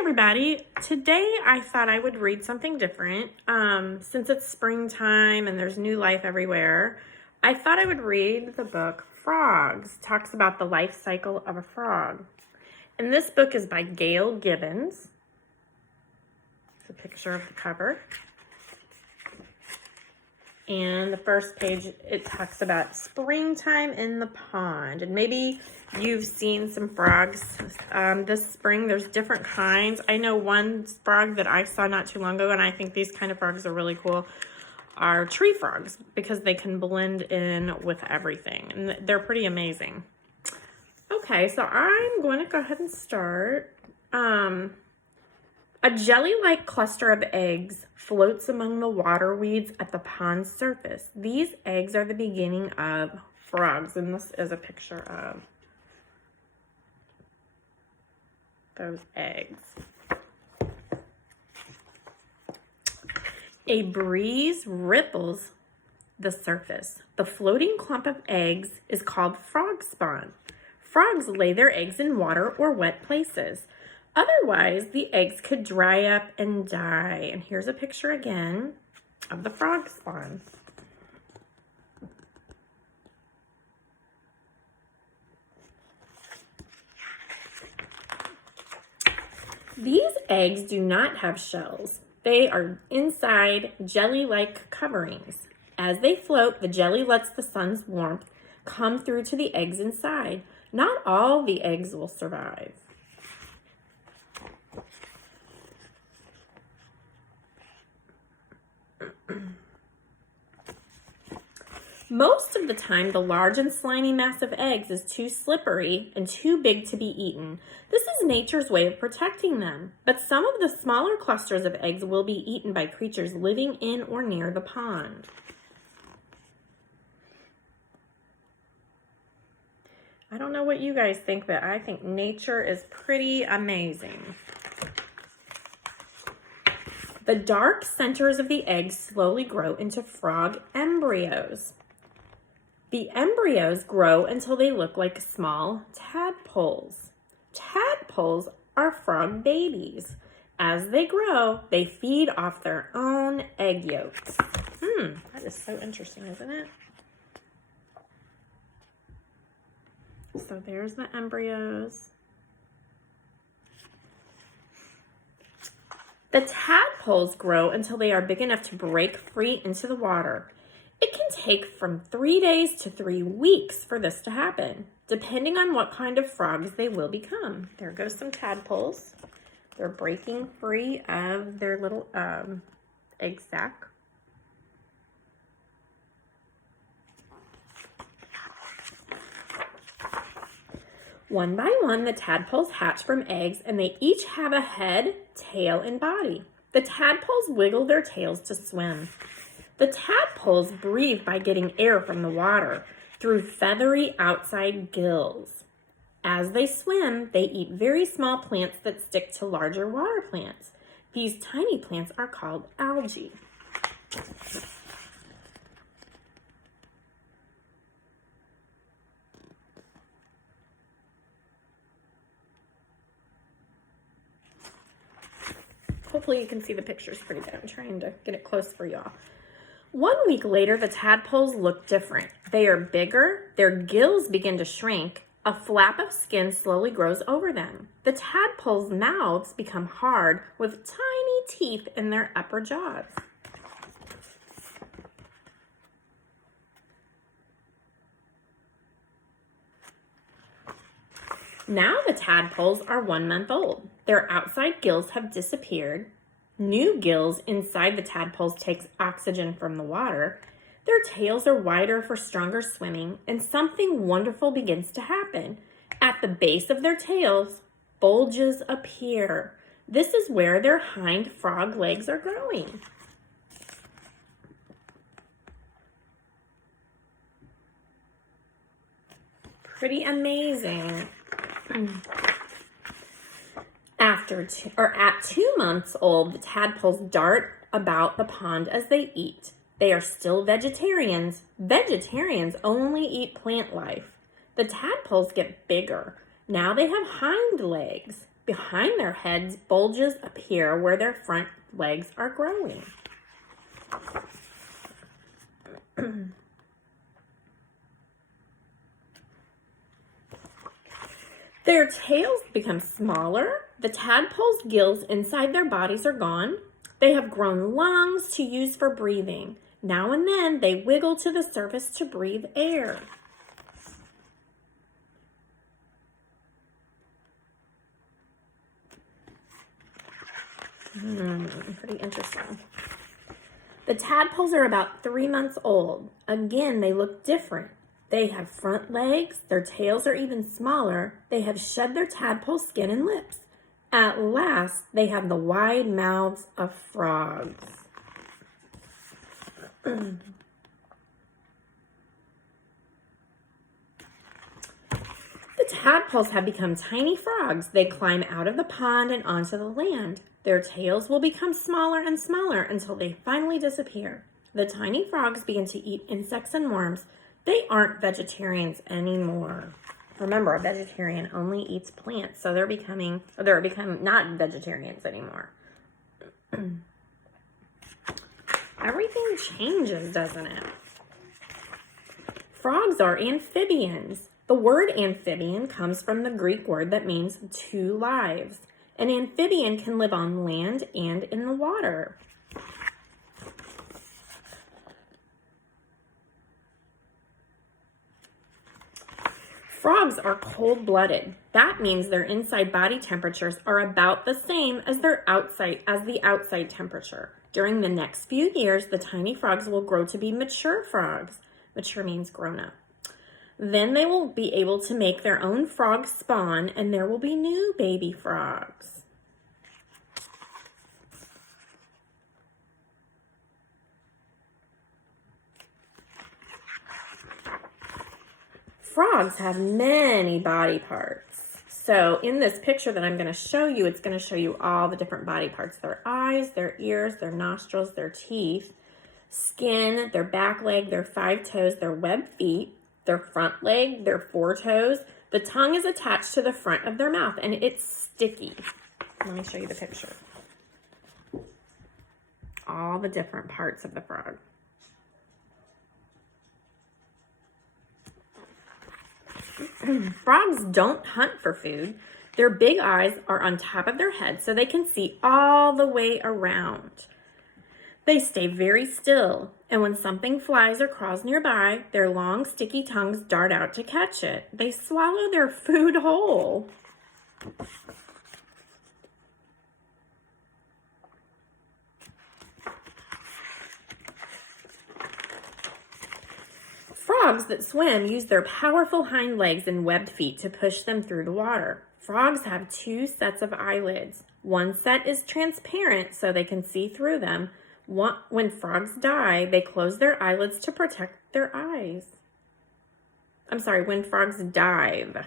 Everybody. Today I thought I would read something different. Since it's springtime and there's new life everywhere, I thought I would read the book Frogs. It talks about the life cycle of a frog. And this book is by Gail Gibbons. It's a picture of the cover. And the first page, it talks about springtime in the pond. And maybe you've seen some frogs this spring. There's different kinds. I know one frog that I saw not too long ago, and I think these kind of frogs are really cool, are tree frogs because they can blend in with everything. And they're pretty amazing. Okay, so I'm going to go ahead and start. A jelly-like cluster of eggs floats among the water weeds at the pond's surface. These eggs are the beginning of frogs, and this is a picture of those eggs. A breeze ripples the surface. The floating clump of eggs is called frog spawn. Frogs lay their eggs in water or wet places. Otherwise, the eggs could dry up and die. And here's a picture again of the frog spawn. These eggs do not have shells. They are inside jelly-like coverings. As they float, the jelly lets the sun's warmth come through to the eggs inside. Not all the eggs will survive. Most of the time, the large and slimy mass of eggs is too slippery and too big to be eaten. This is nature's way of protecting them, but some of the smaller clusters of eggs will be eaten by creatures living in or near the pond. I don't know what you guys think, but I think nature is pretty amazing. The dark centers of the eggs slowly grow into frog embryos. The embryos grow until they look like small tadpoles. Tadpoles are frog babies. As they grow, they feed off their own egg yolks. That is so interesting, isn't it? So there's the embryos. The tadpoles grow until they are big enough to break free into the water. It can take from 3 days to 3 weeks for this to happen, depending on what kind of frogs they will become. There goes some tadpoles. They're breaking free of their little egg sac. One by one, the tadpoles hatch from eggs, and they each have a head, tail, and body. The tadpoles wiggle their tails to swim. The tadpoles breathe by getting air from the water through feathery outside gills. As they swim, they eat very small plants that stick to larger water plants. These tiny plants are called algae. Hopefully you can see the pictures pretty good. I'm trying to get it close for y'all. 1 week later, the tadpoles look different. They are bigger, their gills begin to shrink, a flap of skin slowly grows over them. The tadpoles' mouths become hard with tiny teeth in their upper jaws. Now the tadpoles are 1 month old. Their outside gills have disappeared. New gills inside the tadpoles takes oxygen from the water. Their tails are wider for stronger swimming, and something wonderful begins to happen. At the base of their tails, bulges appear. This is where their hind frog legs are growing. Pretty amazing. At 2 months old, the tadpoles dart about the pond as they eat. They are still vegetarians. Vegetarians only eat plant life. The tadpoles get bigger. Now they have hind legs. Behind their heads, bulges appear where their front legs are growing. Their tails become smaller. The tadpoles' gills inside their bodies are gone. They have grown lungs to use for breathing. Now and then, they wiggle to the surface to breathe air. Pretty interesting. The tadpoles are about 3 months old. Again, they look different. They have front legs, their tails are even smaller, they have shed their tadpole skin and lips. At last, they have the wide mouths of frogs. The tadpoles have become tiny frogs. They climb out of the pond and onto the land. Their tails will become smaller and smaller until they finally disappear. The tiny frogs begin to eat insects and worms. They aren't vegetarians anymore. Remember, a vegetarian only eats plants, so they're becoming not vegetarians anymore. Everything changes, doesn't it? Frogs are amphibians. The word amphibian comes from the Greek word that means two lives. An amphibian can live on land and in the water. Frogs are cold-blooded. That means their inside body temperatures are about the same as the outside temperature. During the next few years, the tiny frogs will grow to be mature frogs. Mature means grown up. Then they will be able to make their own frog spawn, and there will be new baby frogs. Frogs have many body parts. So in this picture that I'm going to show you, it's going to show you all the different body parts. Their eyes, their ears, their nostrils, their teeth, skin, their back leg, their 5 toes, their webbed feet, their front leg, their 4 toes. The tongue is attached to the front of their mouth and it's sticky. Let me show you the picture. All the different parts of the frog. Frogs don't hunt for food. Their big eyes are on top of their heads so they can see all the way around. They stay very still, and when something flies or crawls nearby, their long sticky tongues dart out to catch it. They swallow their food whole. Frogs that swim use their powerful hind legs and webbed feet to push them through the water. Frogs have 2 sets of eyelids. One set is transparent so they can see through them. When frogs die, they close their eyelids to protect their eyes. When frogs dive.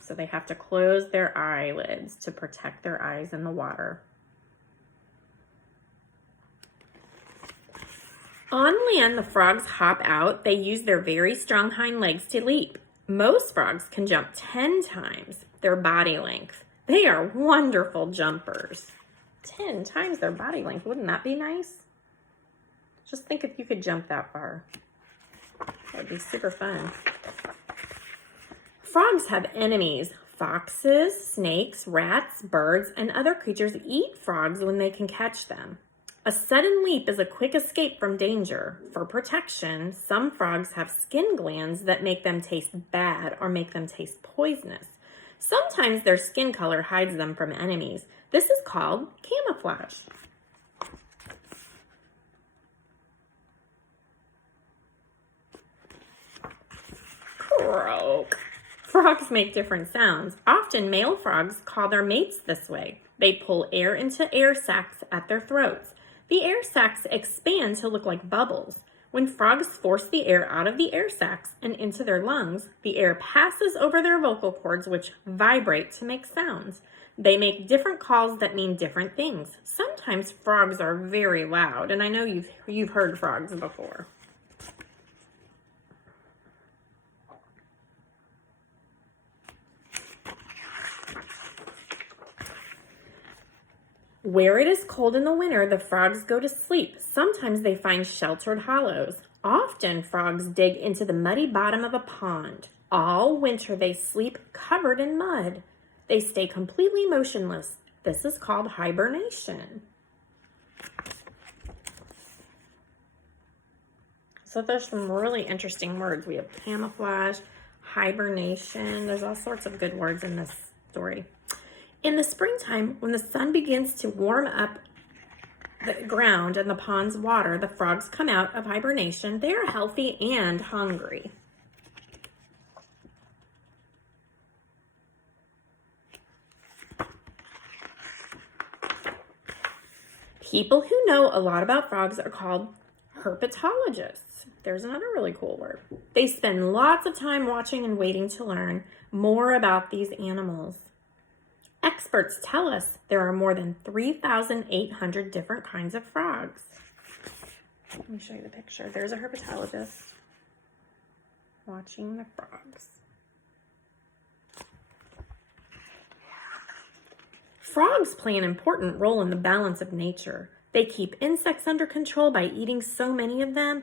So they have to close their eyelids to protect their eyes in the water. On land, the frogs hop out. They use their very strong hind legs to leap. Most frogs can jump 10 times their body length. They are wonderful jumpers. 10 times their body length. Wouldn't that be nice? Just think if you could jump that far. That would be super fun. Frogs have enemies. Foxes, snakes, rats, birds, and other creatures eat frogs when they can catch them. A sudden leap is a quick escape from danger. For protection, some frogs have skin glands that make them taste bad or make them taste poisonous. Sometimes their skin color hides them from enemies. This is called camouflage. Croak. Frogs make different sounds. Often male frogs call their mates this way. They pull air into air sacs at their throats. The air sacs expand to look like bubbles. When frogs force the air out of the air sacs and into their lungs, the air passes over their vocal cords, which vibrate to make sounds. They make different calls that mean different things. Sometimes frogs are very loud, and I know you've heard frogs before. Where it is cold in the winter, the frogs go to sleep. Sometimes they find sheltered hollows. Often frogs dig into the muddy bottom of a pond. All winter they sleep covered in mud. They stay completely motionless. This is called hibernation. So there's some really interesting words. We have camouflage, hibernation. There's all sorts of good words in this story. In the springtime, when the sun begins to warm up the ground and the pond's water, the frogs come out of hibernation. They are healthy and hungry. People who know a lot about frogs are called herpetologists. There's another really cool word. They spend lots of time watching and waiting to learn more about these animals. Experts tell us there are more than 3,800 different kinds of frogs. Let me show you the picture. There's a herpetologist watching the frogs. Frogs play an important role in the balance of nature. They keep insects under control by eating so many of them.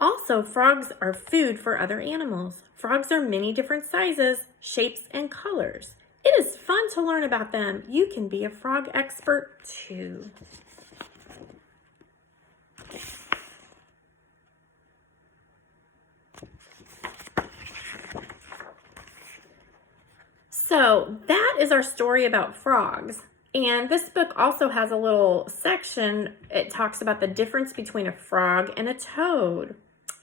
Also, frogs are food for other animals. Frogs are many different sizes, shapes, and colors. It is fun to learn about them. You can be a frog expert too. So that is our story about frogs. And this book also has a little section. It talks about the difference between a frog and a toad.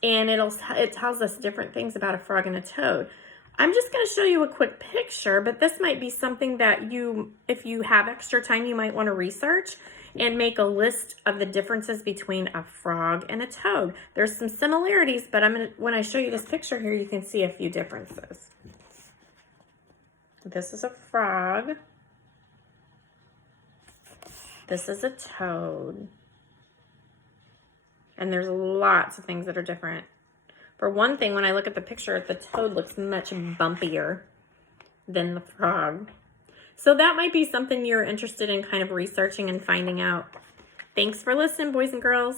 And it tells us different things about a frog and a toad. I'm just going to show you a quick picture, but this might be something that if you have extra time, you might want to research and make a list of the differences between a frog and a toad. There's some similarities, but when I show you this picture here, you can see a few differences. This is a frog. This is a toad. And there's lots of things that are different. For one thing, when I look at the picture, the toad looks much bumpier than the frog. So that might be something you're interested in kind of researching and finding out. Thanks for listening, boys and girls.